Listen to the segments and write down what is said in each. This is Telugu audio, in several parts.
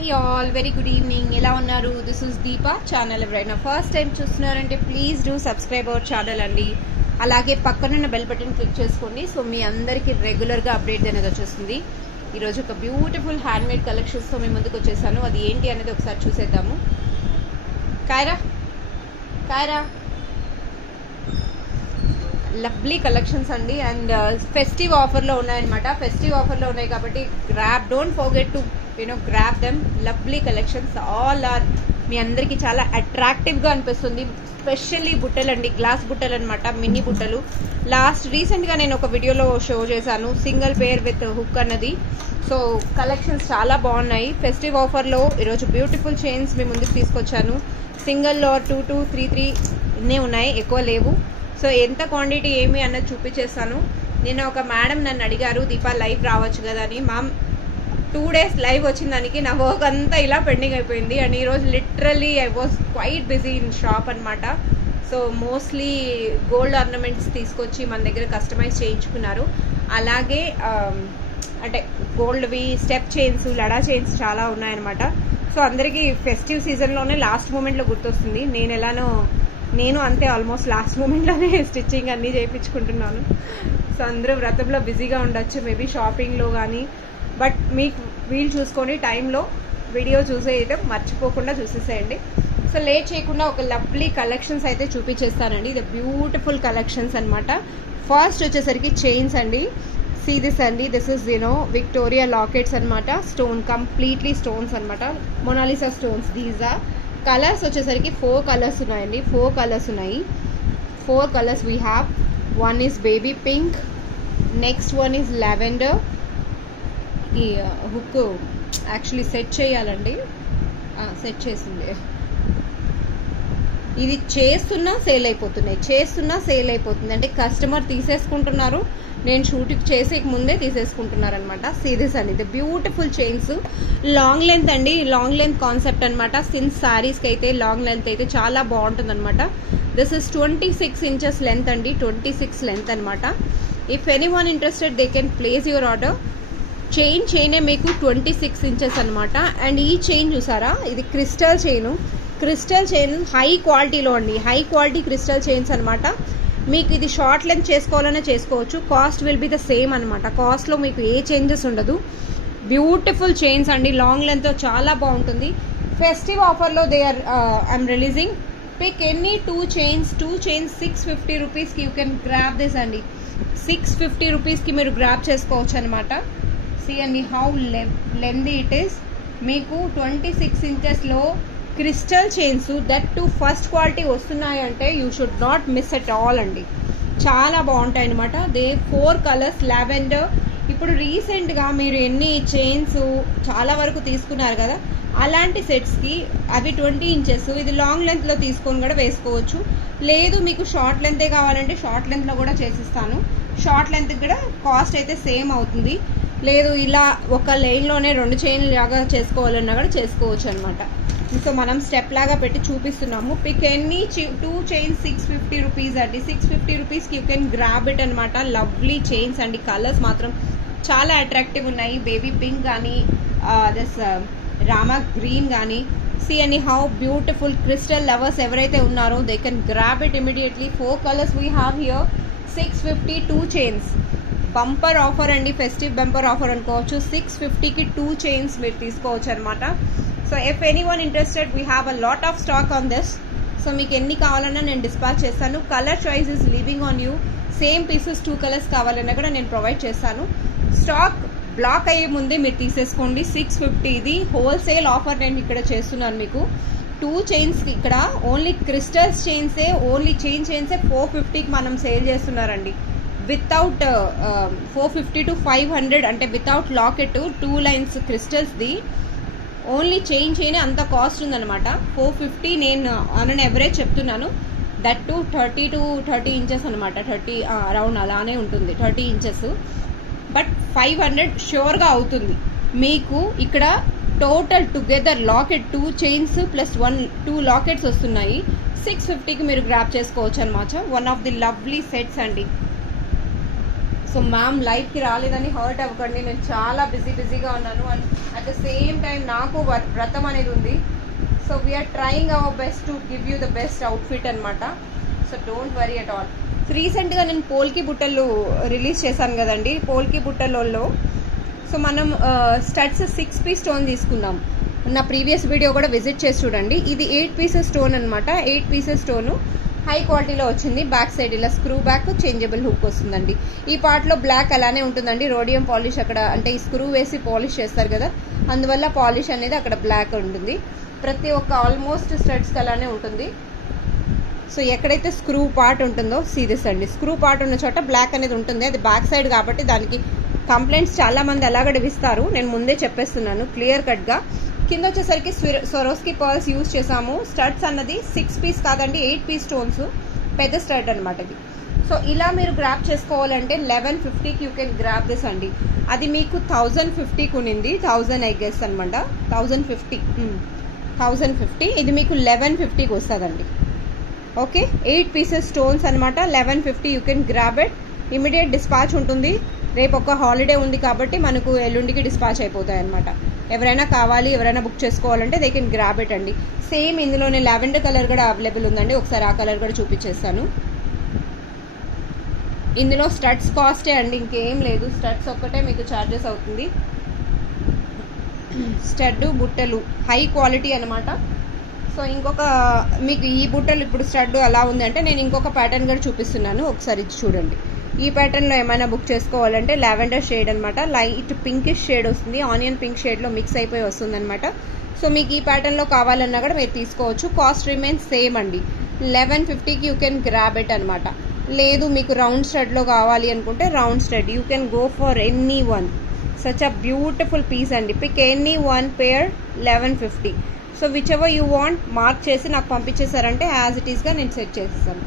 Hi all, very good evening. ఎలా ఉన్నారు? This is Deepa channel. ఎవరైనా ఫస్ట్ టైం చూస్తున్నారంటే please do subscribe our channel అండి. అలాగే పక్కనున్న బెల్ బటన్ క్లిక్ చేసుకోండి. సో మీ అందరికీ రెగ్యులర్గా అప్డేట్ అనేది వచ్చేస్తుంది. ఈరోజు ఒక బ్యూటిఫుల్ హ్యాండ్మేడ్ కలెక్షన్స్తో మీ ముందుకు వచ్చేసాను. అది ఏంటి అనేది ఒకసారి చూసేద్దాము. కాయరా కాయరా లవ్లీ కలెక్షన్స్ అండి. అండ్ ఫెస్టివ్ ఆఫర్లో ఉన్నాయన్నమాట. ఫెస్టివ్ ఆఫర్లో ఉన్నాయి కాబట్టి don't forget to grab them. Lovely collections all are మీ అందరికి చాలా అట్రాక్టివ్గా అనిపిస్తుంది. స్పెషల్లీ బుట్టలు అండి, గ్లాస్ బుట్టలు అనమాట, మినీ బుట్టలు. రీసెంట్గా నేను ఒక వీడియోలో షో చేశాను, సింగిల్ పేర్ విత్ హుక్ అన్నది. సో కలెక్షన్స్ చాలా బాగున్నాయి. ఫెస్టివ్ ఆఫర్లో ఈరోజు బ్యూటిఫుల్ చైన్స్ మీ ముందుకు తీసుకొచ్చాను. సింగిల్ ఆర్ 2 2 3 3 ఇన్నే ఉన్నాయి, ఎక్కువ లేవు. సో ఎంత క్వాంటిటీ ఏమి అన్నది చూపించేస్తాను. నేను ఒక మేడం నన్ను అడిగారు, దీపా లైవ్ రావచ్చు కదా అని. 2 days లైవ్ వచ్చిన దానికి నా వర్క్ అంతా ఇలా పెండింగ్ అయిపోయింది. అండ్ ఈరోజు literally I was quite busy in shop అనమాట. సో మోస్ట్లీ గోల్డ్ ఆర్నమెంట్స్ తీసుకొచ్చి మన దగ్గర కస్టమైజ్ చేయించుకున్నారు. అలాగే అంటే గోల్డ్వి స్టెప్ చైన్స్, లడా చైన్స్ చాలా ఉన్నాయన్నమాట. సో అందరికీ ఫెస్టివ్ సీజన్లోనే లాస్ట్ మూమెంట్లో గుర్తొస్తుంది. నేను అంతే ఆల్మోస్ట్ లాస్ట్ మూమెంట్లోనే స్టిచ్చింగ్ అన్నీ చేయించుకుంటున్నాను. సో అందరూ వ్రతంలో బిజీగా ఉండొచ్చు, మేబీ షాపింగ్లో కానీ. బట్ మీకు వీలు చూసుకొని టైంలో వీడియో చూసేయటం మర్చిపోకుండా చూసేసేయండి. సో లేట్ చేయకుండా ఒక లవ్లీ కలెక్షన్స్ అయితే చూపించేస్తానండి. ఇది బ్యూటిఫుల్ కలెక్షన్స్ అనమాట. ఫస్ట్ వచ్చేసరికి చైన్స్ అండి. సీ దిస్ అండి, దిస్ ఇస్ విక్టోరియా లాకెట్స్ అనమాట. స్టోన్, కంప్లీట్లీ స్టోన్స్ అనమాట, Monalisa stones. These are colours వచ్చేసరికి 4 కలర్స్ ఉన్నాయండి. 4 కలర్స్ ఉన్నాయి. 4 colours we have. One is baby pink, next one is lavender. ఈ హుక్ యాక్చువల్లీ సెట్ చేయాలండి, సెట్ చేసింది. ఇది చేస్తున్నా సేల్ అయిపోతుంది. అంటే కస్టమర్ తీసేసుకుంటున్నారు, నేను షూటింగ్ చేసే ముందే తీసేసుకుంటున్నారు అనమాట. సీరీస్ అండి, ఇది బ్యూటిఫుల్ చైన్స్. లాంగ్ లెంత్ అండి, లాంగ్ లెంత్ కాన్సెప్ట్ అనమాట. సిన్స్ శారీస్కి అయితే లాంగ్ లెంత్ అయితే చాలా బాగుంటుంది అనమాట. దిస్ ఇస్ 26 inches లెంత్ అండి, 26 లెంత్ అనమాట. If any one interested they can place your order. చైనే మీకు 26 inches అనమాట. అండ్ ఈ చైన్ చూసారా, ఇది క్రిస్టల్ చైన్ హై క్వాలిటీలో అండి, హై క్వాలిటీ క్రిస్టల్ చైన్స్ అనమాట. మీకు ఇది షార్ట్ లెంత్ చేసుకోవాలనే చేసుకోవచ్చు. Cost will be the same అనమాట. కాస్ట్లో మీకు ఏ చేంజెస్ ఉండదు. బ్యూటిఫుల్ చైన్స్ అండి, లాంగ్ లెంత్ చాలా బాగుంటుంది. ఫెస్టివ్ ఆఫర్లో I'm releasing. Pick any 2 chains 650 రూపీస్కి యూ కెన్ గ్రాబ్ దిస్ అండి. 650 రూపీస్కి మీరు గ్రాబ్ చేసుకోవచ్చు అనమాట. సీ అండి హౌ లెంతీ ఇట్ ఈస్. మీకు 26 inchesలో crystal chains, that to first quality వస్తున్నాయంటే you should not miss at all అండి. చాలా బాగుంటాయి అనమాట. 4 కలర్స్ లావెండర్. ఇప్పుడు రీసెంట్గా మీరు ఎన్ని చైన్స్ చాలా వరకు తీసుకున్నారు కదా, అలాంటి సెట్స్కి అవి 20 inches. ఇది లాంగ్ లెంత్లో తీసుకొని కూడా వేసుకోవచ్చు. లేదు మీకు షార్ట్ లెంతే కావాలంటే షార్ట్ లెంత్లో కూడా చేసిస్తాను. షార్ట్ లెంత్ కూడా కాస్ట్ అయితే సేమ్ అవుతుంది. లేదు ఇలా ఒక లైన్లోనే 2 చైన్లు లాగా చేసుకోవాలన్నా కూడా చేసుకోవచ్చు అనమాట. సో మనం స్టెప్ లాగా పెట్టి చూపిస్తున్నాము. పిక్ ఎనీ 2 chains 650 రూపీస్ అండి. 650 రూపీస్కి యూ కెన్ గ్రాబ్ ఇట్ అనమాట. లవ్లీ చైన్స్ అండి. కలర్స్ మాత్రం చాలా అట్రాక్టివ్ ఉన్నాయి. బేబీ పింక్ కానీ దిస్ రామా గ్రీన్ కానీ. సీ అని హౌ బ్యూటిఫుల్. క్రిస్టల్ లవర్స్ ఎవరైతే ఉన్నారో they can grab it immediately. 4 colours we have here. 650 2 chains. Bumper offer అండి, ఫెస్టివ్ బంపర్ ఆఫర్ అనుకోవచ్చు. 650కి 2 chains మీరు తీసుకోవచ్చు అనమాట. So if any one interested we have a lot of stock on this. So మీకు ఎన్ని కావాలన్నా నేను డిస్పాచ్ చేస్తాను. Colour choice is leaving on you. Same pieces 2 colors కావాలన్నా కూడా నేను ప్రొవైడ్ చేస్తాను. స్టాక్ బ్లాక్ అయ్యే ముందే మీరు తీసేసుకోండి. 650 ఇది హోల్సేల్ ఆఫర్ నేను ఇక్కడ చేస్తున్నాను మీకు. 2 chains ఇక్కడ ఓన్లీ క్రిస్టల్స్ చైన్సే, ఓన్లీ చైన్సే 450కి మనం సేల్ చేస్తున్నారండి. వితౌట్ 450 to 500 అంటే వితౌట్ లాకెట్ 2 lines క్రిస్టల్స్ది ఓన్లీ చైన్ అంత కాస్ట్ ఉందన్నమాట. 450 నేను ఆన్ ఎవరేజ్ చెప్తున్నాను. దట్ టు 30 to 30 inches అనమాట. 30 అరౌండ్ అలానే ఉంటుంది, 30 inches. బట్ 500 ష్యూర్గా అవుతుంది మీకు. ఇక్కడ total together locket 2 chains plus 2 lockets వస్తున్నాయి. 650కి మీరు గ్రాప్ చేసుకోవచ్చు అనమాట. One of the lovely sets అండి. సో మ్యామ్ లైవ్కి రాలేదని హర్ట్ అవ్వకండి, నేను చాలా బిజీగా ఉన్నాను. And at the same time నాకు వ్రతం అనేది ఉంది. So we are trying our best to give you the best outfit అనమాట. So don't worry at all. రీసెంట్గా నేను పోల్కి బుట్టలు రిలీజ్ చేశాను కదండి, పోల్కి బుట్టలలో సో మనం స్టడ్స్ 6 పీస్ స్టోన్ తీసుకున్నాం. నా ప్రీవియస్ వీడియో కూడా విజిట్ చేసి చూడండి. ఇది 8 పీసెస్ స్టోన్ అనమాట. 8 పీసెస్ స్టోను హై క్వాలిటీలో వచ్చింది. బ్యాక్ సైడ్ ఇలా స్క్రూ బ్యాక్ చేంజబుల్ హుక్ వస్తుందండి. ఈ పార్ట్లో బ్లాక్ అలానే ఉంటుందండి. రోడియం పాలిష్ అక్కడ అంటే ఈ స్క్రూ వేసి పాలిష్ చేస్తారు కదా, అందువల్ల పాలిష్ అనేది అక్కడ బ్లాక్ ఉంటుంది. ప్రతి ఒక్క ఆల్మోస్ట్ స్టడ్స్కి అలానే ఉంటుంది. సో ఎక్కడైతే స్క్రూ పార్ట్ ఉంటుందో సీరియస్ అండి, స్క్రూ పార్ట్ ఉన్న చోట బ్లాక్ అనేది ఉంటుంది. అది బ్యాక్ సైడ్ కాబట్టి దానికి కంప్లైంట్స్ చాలా మంది అలాగడివిస్తారు. నేను ముందే చెప్పేస్తున్నాను క్లియర్ కట్గా. కింద వచ్చేసరికి స్వరోస్కి పర్ల్స్ యూజ్ చేసాము. స్టడ్స్ అన్నది 6 పీస్ కాదండి, 8 పీస్ స్టోన్స్, పెద్ద స్టడ్ అనమాట ఇది. సో ఇలా మీరు గ్రాప్ చేసుకోవాలంటే 1150కి యూ కెన్ గ్రాప్ దిస్ అండి. అది మీకు 1050కి ఉన్నింది, 1000 ఐ గెస్ అనమాట. 1050 ఇది మీకు 1150కి వస్తుందండి. ఓకే, 8 పీసెస్ స్టోన్స్ అనమాట. 1150 you can grab it. Immediate dispatch ఉంటుంది. రేపు ఒక హాలిడే ఉంది కాబట్టి మనకు ఎల్లుండికి డిస్పాచ్ అయిపోతాయి అనమాట. ఎవరైనా కావాలి, ఎవరైనా బుక్ చేసుకోవాలంటే దే కెన్ గ్రాబ్ ఇట్ అండి. సేమ్ ఇందులోనే లావెండర్ కలర్ కూడా అవైలబుల్ ఉందండి. ఒకసారి ఆ కలర్ కూడా చూపించేస్తాను. ఇందులో స్టడ్స్ కాస్టే అండి, ఇంకేం లేదు. స్టడ్స్ ఒక్కటే మీకు ఛార్జెస్ అవుతుంది. స్టడ్ బుట్టలు హై క్వాలిటీ అనమాట. సో ఇంకొక మీకు ఈ బుట్టలు ఇప్పుడు స్టడ్ అలా ఉంది అంటే నేను ఇంకొక ప్యాటర్న్ కూడా చూపిస్తున్నాను, ఒకసారి చూడండి. ఈ ప్యాటర్న్లో ఏమైనా బుక్ చేసుకోవాలంటే లావెండర్ షేడ్ అనమాట. లైట్ పింకిష్ షేడ్ వస్తుంది, ఆనియన్ పింక్ షేడ్లో మిక్స్ అయిపోయి వస్తుంది అనమాట. సో మీకు ఈ ప్యాటర్న్లో కావాలన్నా కూడా మీరు తీసుకోవచ్చు. కాస్ట్ రిమైన్స్ సేమ్ అండి. 1150కి యూ కెన్ గ్రాబ్ ఇట్ అనమాట. లేదు మీకు రౌండ్ స్టడ్లో కావాలి అనుకుంటే round stud you can go for any one. Such a beautiful piece అండి. Pick any one pair 1150. So whichever you want mark చేసి నాకు పంపించేశారంటే యాజ్ ఇట్ ఈస్గా నేను సెట్ చేసేస్తాను.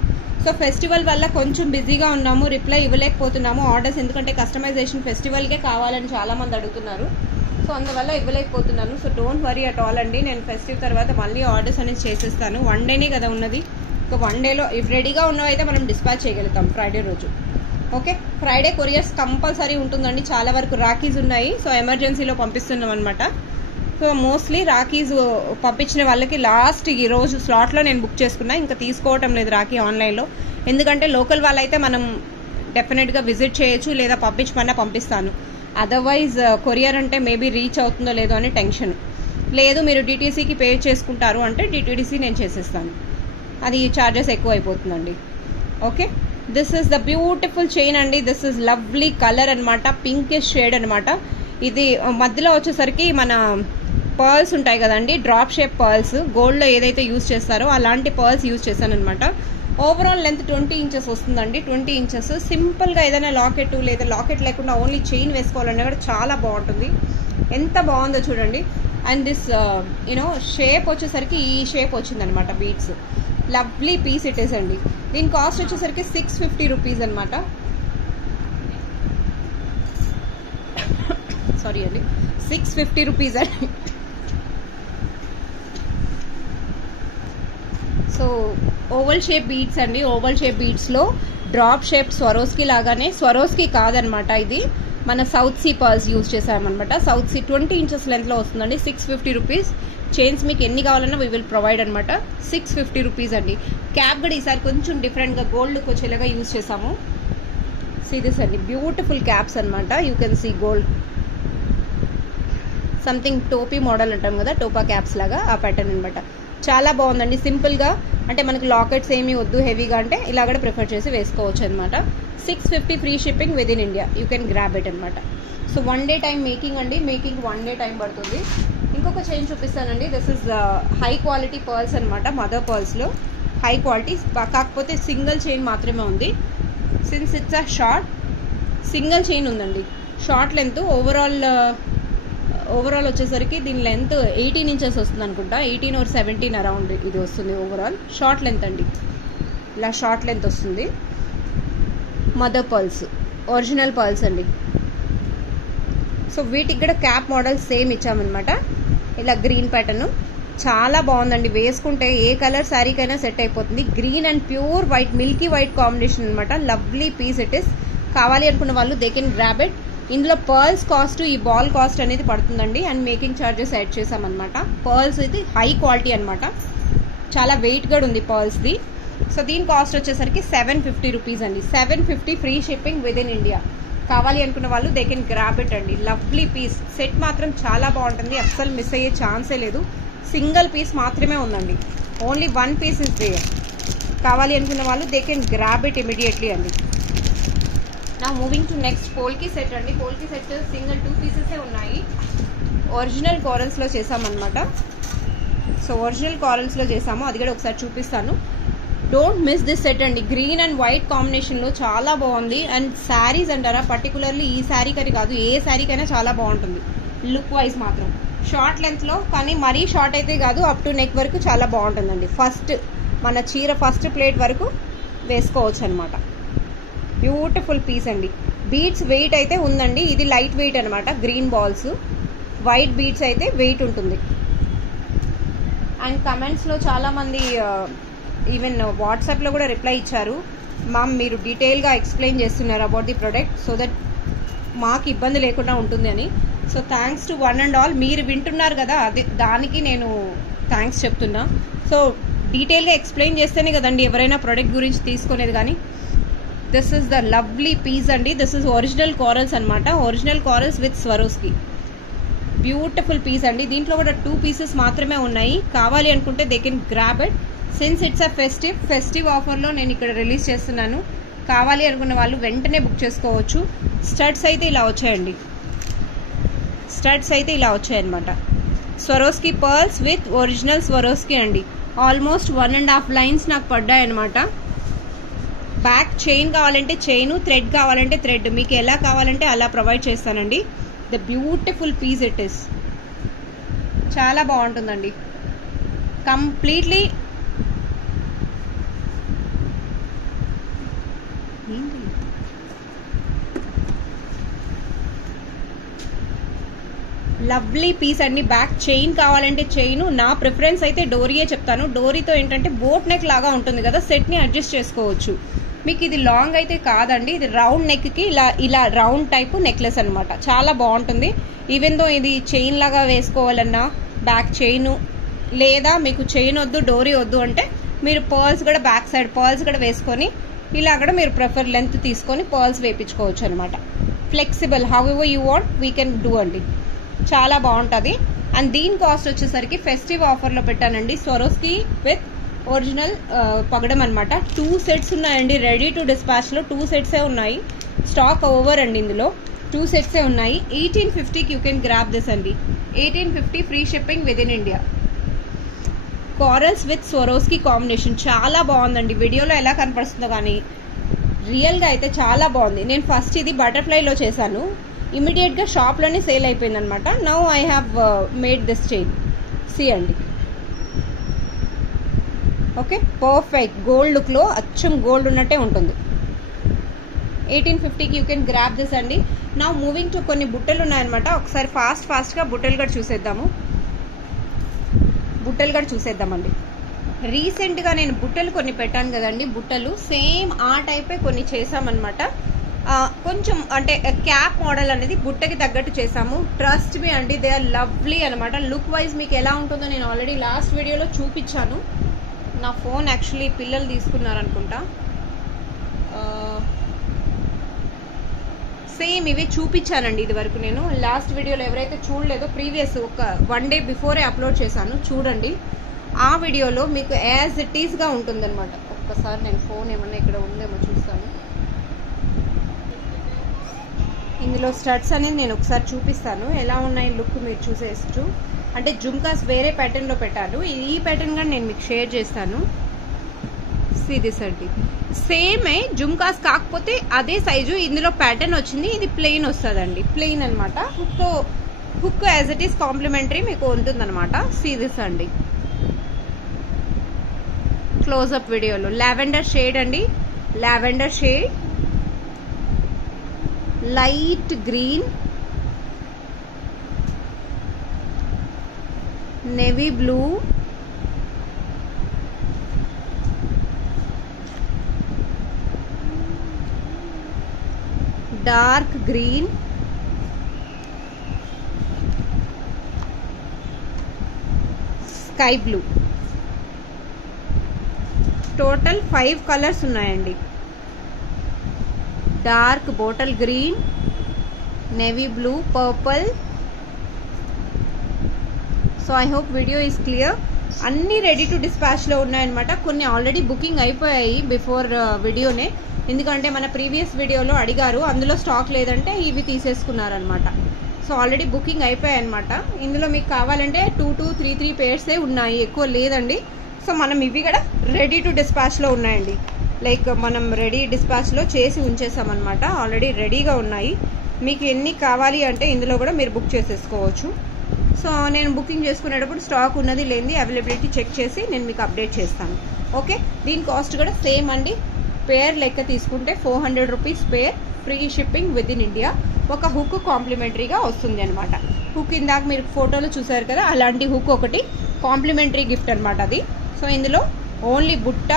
సో ఫెస్టివల్ వల్ల కొంచెం బిజీగా ఉన్నాము, రిప్లై ఇవ్వలేకపోతున్నాము ఆర్డర్స్, ఎందుకంటే కస్టమైజేషన్ ఫెస్టివల్కే కావాలని చాలామంది అడుగుతున్నారు. సో అందువల్ల ఇవ్వలేకపోతున్నాను. So don't worry at all అండి. నేను ఫెస్టివ్ తర్వాత మళ్ళీ ఆర్డర్స్ అనేది చేసేస్తాను. 1 డేనే కదా ఉన్నది. సో 1 డేలో ఇఫ్ రెడీగా ఉన్నవైతే మనం డిస్పాచ్ చేయగలుగుతాం ఫ్రైడే రోజు. ఓకే, ఫ్రైడే కొరియర్స్ కంపల్సరీ ఉంటుందండి. చాలా వరకు రాఖీస్ ఉన్నాయి. సో ఎమర్జెన్సీలో పంపిస్తున్నాం అనమాట. సో మోస్ట్లీ రాఖీస్ పంపించిన వాళ్ళకి లాస్ట్ ఈ రోజు స్లాట్లో నేను బుక్ చేసుకున్నా. ఇంకా తీసుకోవటం లేదు రాఖీ ఆన్లైన్లో, ఎందుకంటే లోకల్ వాళ్ళైతే మనం డెఫినెట్గా విజిట్ చేయొచ్చు, లేదా పంపించమన్నా పంపిస్తాను. అదర్వైజ్ కొరియర్ అంటే మేబీ రీచ్ అవుతుందో లేదో అని టెన్షన్. లేదు మీరు డిటీసీకి పే చేసుకుంటారు అంటే డిటీసీ నేను చేసేస్తాను, అది ఛార్జెస్ ఎక్కువ అయిపోతుందండి. Okay, this is the beautiful chain అండి. దిస్ ఇస్ లవ్లీ కలర్ అనమాట, పింకిష్ షేడ్ అనమాట. ఇది మధ్యలో వచ్చేసరికి మన పర్ల్స్ ఉంటాయి కదండి, డ్రాప్ షేప్ పర్ల్స్, గోల్డ్లో ఏదైతే యూజ్ చేస్తారో అలాంటి పర్ల్స్ యూజ్ చేశాను అనమాట. ఓవరాల్ లెంత్ 20 ఇంచెస్ వస్తుందండి. 20 ఇంచెస్ సింపుల్గా ఏదైనా లాకెట్ లేదా లాకెట్ లేకుండా ఓన్లీ చైన్ వేసుకోవాలన్నా కూడా చాలా బాగుంటుంది. ఎంత బాగుందో చూడండి. అండ్ దిస్ యూనో షేప్ వచ్చేసరికి ఈ షేప్ వచ్చిందనమాట, beads. Lovely piece it is అండి. దీని కాస్ట్ వచ్చేసరికి 650 రూపీస్ అనమాట. సారీ అండి, 650 రూపీస్ అండి. సో ఓవల్ షేప్ బీడ్స్ అండి. ఓవల్ షేప్ బీడ్స్లో డ్రాప్ షేప్ స్వరోస్కి లాగానే, స్వరోస్కి కాదనమాట, ఇది మన సౌత్ సీ పర్ల్స్ యూజ్ చేసామన్నమాట. సౌత్ సీ 20 ఇంచెస్ లెంత్లో వస్తుందండి. 650 రూపీస్. చైన్స్ మీకు ఎన్ని కావాలన్నా వీ విల్ ప్రొవైడ్ అనమాట. 650 రూపీస్ అండి. క్యాప్ కూడా ఈసారి కొంచెం డిఫరెంట్గా గోల్డ్ వచ్చేలాగా యూజ్ చేసాము. సీ దిస్ అండి, బ్యూటిఫుల్ క్యాప్స్ అనమాట. You can see gold something టోపీ మోడల్ అంటాం కదా, టోపా క్యాప్స్ లాగా ఆ ప్యాటర్న్ అనమాట. చాలా బాగుందండి. సింపుల్గా అంటే మనకి లాకెట్స్ ఏమీ వద్దు హెవీగా అంటే ఇలా కూడా ప్రిఫర్ చేసి వేసుకోవచ్చు అనమాట. 650 free shipping with in India. You can grab it అనమాట. సో 1 డే టైం మేకింగ్ అండి. మేకింగ్ 1 డే టైం పడుతుంది. ఇంకొక చైన్ చూపిస్తానండి. This is high quality pearls అనమాట. మదర్ పర్ల్స్లో హై క్వాలిటీ, కాకపోతే సింగిల్ చైన్ మాత్రమే ఉంది. Since it's a short, single chain ఉందండి. షార్ట్ లెంత్ ఓవరాల్ వచ్చేసరికి దీని లెంత్ 18 ఇంచెస్ వస్తుంది అనుకుంటా. 18 or 17 అరౌండ్ ఇది వస్తుంది ఓవరాల్. షార్ట్ లెంత్ అండి, ఇలా షార్ట్ లెంత్ వస్తుంది. మదర్ పర్ల్స్, ఒరిజినల్ పర్ల్స్ అండి. సో వీటికి కూడా క్యాప్ మోడల్ సేమ్ ఇచ్చామన్నమాట. ఇలా గ్రీన్ ప్యాటర్న్ చాలా బాగుందండి. వేసుకుంటే ఏ కలర్ శారీకైనా సెట్ అయిపోతుంది. Green and pure white, milky white combination అనమాట. Lovely piece it is. కావాలి అనుకున్న వాళ్ళు దే కెన్ గ్రాబ్ ఇట్. ఇందులో పర్ల్స్ కాస్ట్, ఈ బాల్ కాస్ట్ అనేది పడుతుందండి. అండ్ మేకింగ్ ఛార్జెస్ యాడ్ చేసామన్నమాట. పర్ల్స్ ఇది హై క్వాలిటీ అనమాట, చాలా వెయిట్ కూడా ఉంది పర్ల్స్ది. సో దీని కాస్ట్ వచ్చేసరికి 750 రూపీస్ అండి. 750 free shipping within India. కావాలి అనుకున్న వాళ్ళు దే కెన్ గ్రాబ్ ఇట్ అండి. Lovely piece. సెట్ మాత్రం చాలా బాగుంటుంది, అస్సలు మిస్ అయ్యే ఛాన్సే లేదు. సింగిల్ పీస్ మాత్రమే ఉందండి, ఓన్లీ 1 పీస్ ఇస్ దేర్. కావాలి అనుకున్న వాళ్ళు they can grab it immediately అండి. నా మూవింగ్ టు నెక్స్ట్ పోల్కి సెట్ అండి. పోల్కి సెట్ సింగిల్ 2 పీసెసే ఉన్నాయి. ఒరిజినల్ కారల్స్లో చేసామన్నమాట. సో ఒరిజినల్ కారల్స్లో చేసాము, అది కూడా ఒకసారి చూపిస్తాను. డోంట్ మిస్ దిస్ సెట్ అండి. గ్రీన్ అండ్ వైట్ కాంబినేషన్లో చాలా బాగుంది. అండ్ శారీస్ అంటారా, పర్టికులర్లీ ఈ శారీకని కాదు, ఏ శారీకైనా చాలా బాగుంటుంది లుక్ వైజ్ మాత్రం. షార్ట్ లెంత్లో, కానీ మరీ షార్ట్ అయితే కాదు, అప్ టు నెక్ వరకు చాలా బాగుంటుందండి. ఫస్ట్ మన చీర ఫస్ట్ ప్లేట్ వరకు వేసుకోవచ్చు అనమాట. బ్యూటిఫుల్ పీస్ అండి. బీడ్స్ వెయిట్ అయితే ఉందండి, ఇది లైట్ వెయిట్ అనమాట. గ్రీన్ బాల్స్, వైట్ బీడ్స్ అయితే వెయిట్ ఉంటుంది. అండ్ కమెంట్స్లో చాలామంది ఈవెన్ వాట్సాప్లో కూడా రిప్లై ఇచ్చారు, మ్యామ్ మీరు డీటెయిల్గా ఎక్స్ప్లెయిన్ చేస్తున్నారు about the product so that మాకు ఇబ్బంది లేకుండా ఉంటుంది అని. So thanks to one and all. మీరు వింటున్నారు కదా, అదే దానికి నేను థ్యాంక్స్ చెప్తున్నా. సో డీటెయిల్గా ఎక్స్ప్లెయిన్ చేస్తేనే కదండి ఎవరైనా ప్రోడక్ట్ గురించి తీసుకునేది. కానీ this is the lovely piece అండి. దిస్ ఇస్ ఒరిజినల్ కారల్స్ అనమాట. Original corals with Swarovski. Beautiful piece అండి. దీంట్లో కూడా 2 పీసెస్ మాత్రమే ఉన్నాయి. కావాలి అనుకుంటే they can grab it. Since it's a festive ఆఫర్లో నేను ఇక్కడ రిలీజ్ చేస్తున్నాను. కావాలి అనుకున్న వాళ్ళు వెంటనే బుక్ చేసుకోవచ్చు. స్టడ్స్ అయితే ఇలా వచ్చాయండి, స్టడ్స్ అయితే ఇలా వచ్చాయన్నమాట. Swarovski pearls with original Swarovski అండి. ఆల్మోస్ట్ 1.5 లైన్స్ నాకు పడ్డాయి అనమాట. బ్యాక్ చైన్ కావాలంటే చైన్, థ్రెడ్ కావాలంటే థ్రెడ్, మీకు ఎలా కావాలంటే అలా ప్రొవైడ్ చేస్తానండి. The beautiful piece it is. చాలా బాగుంటుందండి. కంప్లీట్లీ లవ్లీ పీస్ అండి. బ్యాక్ చైన్ కావాలంటే చైన్, నా ప్రిఫరెన్స్ అయితే డోరీయే చెప్తాను. డోరీతో ఏంటంటే బోట్ నెక్ లాగా ఉంటుంది కదా, సెట్ని అడ్జస్ట్ చేసుకోవచ్చు. మీకు ఇది లాంగ్ అయితే కాదండి, ఇది రౌండ్ నెక్కి ఇలా రౌండ్ టైప్ నెక్లెస్ అనమాట. చాలా బాగుంటుంది. ఈవెన్ దో ఇది చైన్ లాగా వేసుకోవాలన్నా బ్యాక్ చైన్, లేదా మీకు చైన్ వద్దు డోరీ వద్దు అంటే మీరు పర్ల్స్ కూడా బ్యాక్ సైడ్ పర్ల్స్ కూడా వేసుకొని ఇలా కూడా మీరు ప్రిఫర్ లెంత్ తీసుకొని పర్ల్స్ వేయించుకోవచ్చు అనమాట. Flexible, how ever you want we can do అండి. చాలా బాగుంటుంది. అండ్ దీని కాస్ట్ వచ్చేసరికి ఫెస్టివ్ ఆఫర్లో పెట్టానండి. స్వరోస్కి విత్ ఒరిజినల్ పగడం అనమాట. 2 సెట్స్ ఉన్నాయండి రెడీ టు డిస్పాచ్లో. 2 సెట్సే ఉన్నాయి, స్టాక్ ఓవర్ అండి. ఇందులో 2 సెట్సే ఉన్నాయి. 1850కి యూ కెన్ గ్రాబ్ దిస్ అండి. 1850 free shipping within India. Corals with Swarovski combination చాలా బాగుందండి. వీడియోలో ఎలా కనపడుతుందో కానీ రియల్గా అయితే చాలా బాగుంది. నేను ఫస్ట్ ఇది బటర్ఫ్లైలో చేశాను, ఇమీడియట్గా షాప్లోనే సేల్ అయిపోయింది అనమాట. Now I have made this chain. See అండి, ఓకే, పర్ఫెక్ట్ గోల్డ్ లుక్లో అచ్చం గోల్డ్ ఉన్నట్టే ఉంటుంది. 1850కి యూ కెన్ గ్రాబ్ దిస్ అండి. నా మూవింగ్ టు కొన్ని బుట్టలు ఉన్నాయన్నమాట. ఒకసారి ఫాస్ట్గా బుట్టలు కూడా చూసేద్దామండి. రీసెంట్గా నేను బుట్టలు కొన్ని పెట్టాను కదండి, బుట్టలు సేమ్ ఆ టైపే కొన్ని చేసామన్నమాట. కొంచెం అంటే క్యాప్ మోడల్ అనేది బుట్టకి తగ్గట్టు చేసాము. ట్రస్ట్ మీ అండి, దే ఆర్ లవ్లీ అనమాట. లుక్ వైజ్ మీకు ఎలా ఉంటుందో నేను ఆల్రెడీ లాస్ట్ వీడియోలో చూపించాను. నా ఫోన్ యాక్చువల్లీ పిల్లలు తీసుకున్నారనుకుంటా. సేమ్ ఇవి చూపించానండి ఇది వరకు నేను లాస్ట్ వీడియోలో. ఎవరైతే చూడలేదో ప్రీవియస్ ఒక 1 డే బిఫోరే అప్లోడ్ చేశాను, చూడండి. ఆ వీడియోలో మీకు యాజ్ ఇట్ ఈస్గా ఉంటుందన్నమాట. ఒక్కసారి నేను ఫోన్ ఏమన్నా ఇక్కడ ఉందేమో చూస్తాను. ఇందులో స్టడ్స్ అనేది నేను ఒకసారి చూపిస్తాను ఎలా ఉన్నాయి లుక్ మీరు చూసేయచ్చు. అంటే జుమ్కాస్ వేరే ప్యాటర్న్లో పెట్టాను, ఈ ప్యాటర్న్ కూడా నేను మీకు షేర్ చేస్తాను. దిస్ అండి సేమే జుమ్కాస్, కాకపోతే అదే సైజు. ఇందులో ప్యాటర్న్ వచ్చింది, ఇది ప్లెయిన్ వస్తుందండి, ప్లెయిన్ అనమాట. Hook as it is complimentary మీకు ఉంటుందన్నమాట. దిస్ అండి క్లోజ్అప్ వీడియోలో లావెండర్ షేడ్ అండి, lavender shade, light green, navy blue, dark green, sky blue. Total 5 colours ఉన్నాయండి. Dark bottle green, navy blue, purple. So I hope video is clear. అన్ని రెడీ టు డిస్పాచ్ లో ఉన్నాయన్నమాట. కొన్ని ఆల్రెడీ బుకింగ్ అయిపోయాయి బిఫోర్ వీడియోనే, ఎందుకంటే మన ప్రీవియస్ వీడియోలో అడిగారు, అందులో స్టాక్ లేదంటే ఇవి తీసేసుకున్నారనమాట. సో ఆల్రెడీ బుకింగ్ అయిపోయాయి అనమాట. ఇందులో మీకు కావాలంటే 2 to 3 పేర్సే ఉన్నాయి, ఎక్కువ లేదండి. సో మనం ఇవి కూడా రెడీ టు డిస్పాచ్ లో ఉన్నాయండి. లైక్ మనం రెడీ డిస్పాచ్ లో చేసి ఉంచేసామన్నమాట. ఆల్రెడీ రెడీగా ఉన్నాయి. మీకు ఎన్ని కావాలి అంటే ఇందులో కూడా మీరు బుక్ చేసేసుకోవచ్చు. సో నేను బుకింగ్ చేసుకునేటప్పుడు స్టాక్ ఉన్నది లేనిది అవైలబిలిటీ చెక్ చేసి నేను మీకు అప్డేట్ చేస్తాను. ఓకే, దీని కాస్ట్ కూడా సేమ్ అండి. పేర్ లెక్క తీసుకుంటే 400 rupees pair, free shipping within India. ఒక హుక్ కాంప్లిమెంటరీగా వస్తుంది అనమాట. హుక్ ఇందాక మీరు ఫోటోలో చూసారు కదా, అలాంటి హుక్ ఒకటి కాంప్లిమెంటరీ గిఫ్ట్ అనమాట అది. సో ఇందులో ఓన్లీ బుట్ట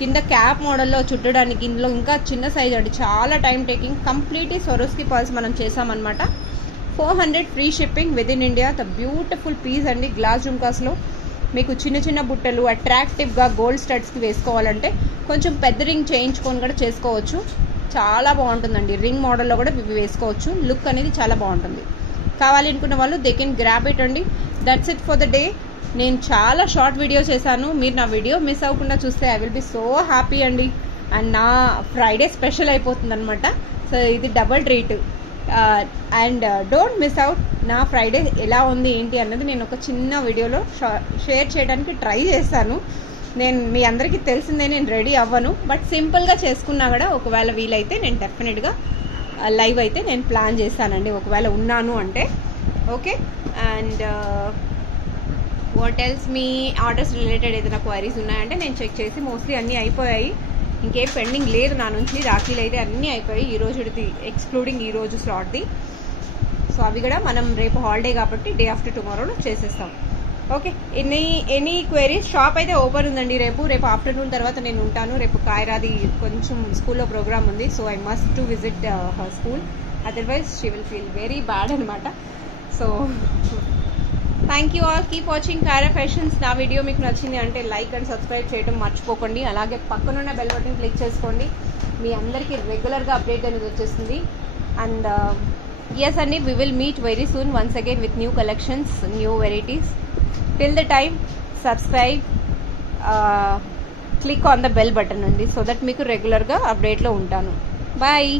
కింద క్యాప్ మోడల్లో చుట్టడానికి, ఇందులో ఇంకా చిన్న సైజ్ అండి, చాలా time taking. Completely Swarovski pearls మనం చేసామన్నమాట. 400 free shipping within India. The beautiful piece అండి. గ్లాస్ జుమ్కాస్లో మీకు చిన్న చిన్న బుట్టలు అట్రాక్టివ్గా గోల్డ్ స్టడ్స్కి వేసుకోవాలంటే కొంచెం పెద్ద రింగ్ చేయించుకొని కూడా చేసుకోవచ్చు. చాలా బాగుంటుందండి. రింగ్ మోడల్లో కూడా ఇవి వేసుకోవచ్చు. లుక్ అనేది చాలా బాగుంటుంది. కావాలి అనుకున్న వాళ్ళు దే కెన్ గ్రాబ్ ఇట్ అండి. That's it for the day. నేను చాలా షార్ట్ వీడియో చేశాను. మీరు నా వీడియో మిస్ అవ్వకుండా చూస్తే I will be so happy అండి. అండ్ నా ఫ్రైడే స్పెషల్ అయిపోతుంది అనమాట. సో ఇది double treat. And don't miss out. నా ఫ్రైడే ఎలా ఉంది ఏంటి అన్నది నేను ఒక చిన్న వీడియోలో షేర్ చేయడానికి ట్రై చేస్తాను. నేను మీ అందరికీ తెలిసిందే, నేను రెడీ అవ్వను, బట్ సింపుల్గా చేసుకున్నా కూడా ఒకవేళ వీలైతే నేను డెఫినెట్గా లైవ్ అయితే నేను ప్లాన్ చేస్తానండి, ఒకవేళ ఉన్నాను అంటే. Okay, and what else, me orders related ఏదైనా క్వైరీస్ ఉన్నాయంటే నేను చెక్ చేసి మోస్ట్లీ అన్నీ అయిపోయాయి. ఇంకేం పెండింగ్ లేదు నా నుంచి. రాఖీలు అయితే అన్నీ అయిపోయాయి, ఈ రోజుది ఎక్స్క్లూడింగ్ ఈ రోజు స్లాట్ది. సో అవి కూడా మనం రేపు హాలిడే కాబట్టి డే ఆఫ్టర్ టుమారోలో చేసేస్తాం. Okay, any queries. షాప్ అయితే ఓపెన్ ఉందండి రేపు ఆఫ్టర్నూన్ తర్వాత నేను ఉంటాను. రేపు కాయరాది కొంచెం స్కూల్లో ప్రోగ్రామ్ ఉంది. So I must to visit her school, otherwise she will feel very bad అనమాట. So thank you all, keep watching కాయరా ఫ్యాషన్స్. నా వీడియో మీకు నచ్చింది అంటే లైక్ అండ్ సబ్స్క్రైబ్ చేయడం మర్చిపోకండి. అలాగే పక్కనున్న బెల్ బటన్ క్లిక్ చేసుకోండి. మీ అందరికీ రెగ్యులర్గా అప్డేట్ అనేది వచ్చేస్తుంది. అండ్ yes అండి, we will meet very soon once again with new collections, new varieties. Till the time, subscribe, click on the bell button అండి, so that మీకు రెగ్యులర్గా అప్డేట్లో ఉంటాను. Bye.